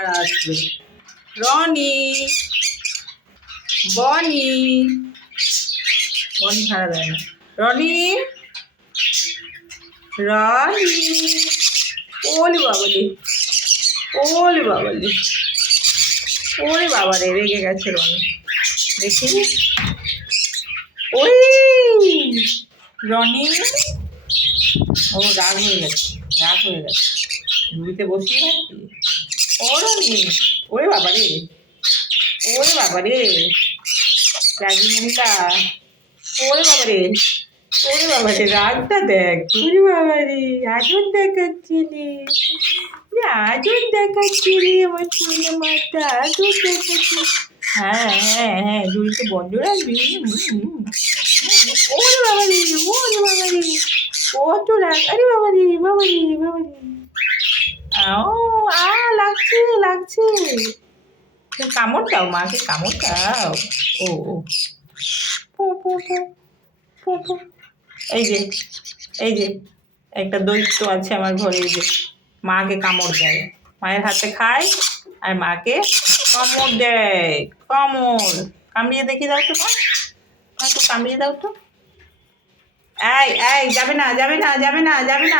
আর আসবে রনি, বনি, বনি সারা দেয় না। রনি, রনি, ওলে বাবালি, ওলে বাবালি, ওরে বাবা রে, রেগে গেছে রনি। দেখি ওই রনি, ও রাগ হয়ে গেছে, রাগ হয়ে গেছে। ঝুড়িতে বসিয়ে রাখি। ও রনি, ওরে বাবা রে, ওরে বাবা রে, রাগি মহিলা, ওরে বাবা রে, ওরে বাবা রে, রাগটা দেখ, ওরে বাবা রে, আদর দেখাচ্ছিলি, আদর দেখাচ্ছিলি আমার সোনা মাটা, আদর দেখাচ্ছি। হ্যাঁ হ্যাঁ হ্যাঁ, ঝুড়িতে বন্ধ রাখবি। ওরে বাবা রে, ওরে বাবা রে, কত রাগ, আরে বাবা রে, বাবা রে, বাবা রে, ও লাগছে লাগছে, কামড় দাও, মাকে কামড় দাও। ও ও, পো পো পো পো পো। এই যে, এই যে একটা দৈত্য আছে আমার ঘরে, এই যে মাকে কামড় দেয়, মায়ের হাতে খায় আর মাকে কামড় দেয়। কামড় কামড়িয়ে দেখি দাও তো, মা একটু কামড়িয়ে দাও তো। এই এই, যাবে না যাবে না যাবে না যাবে না।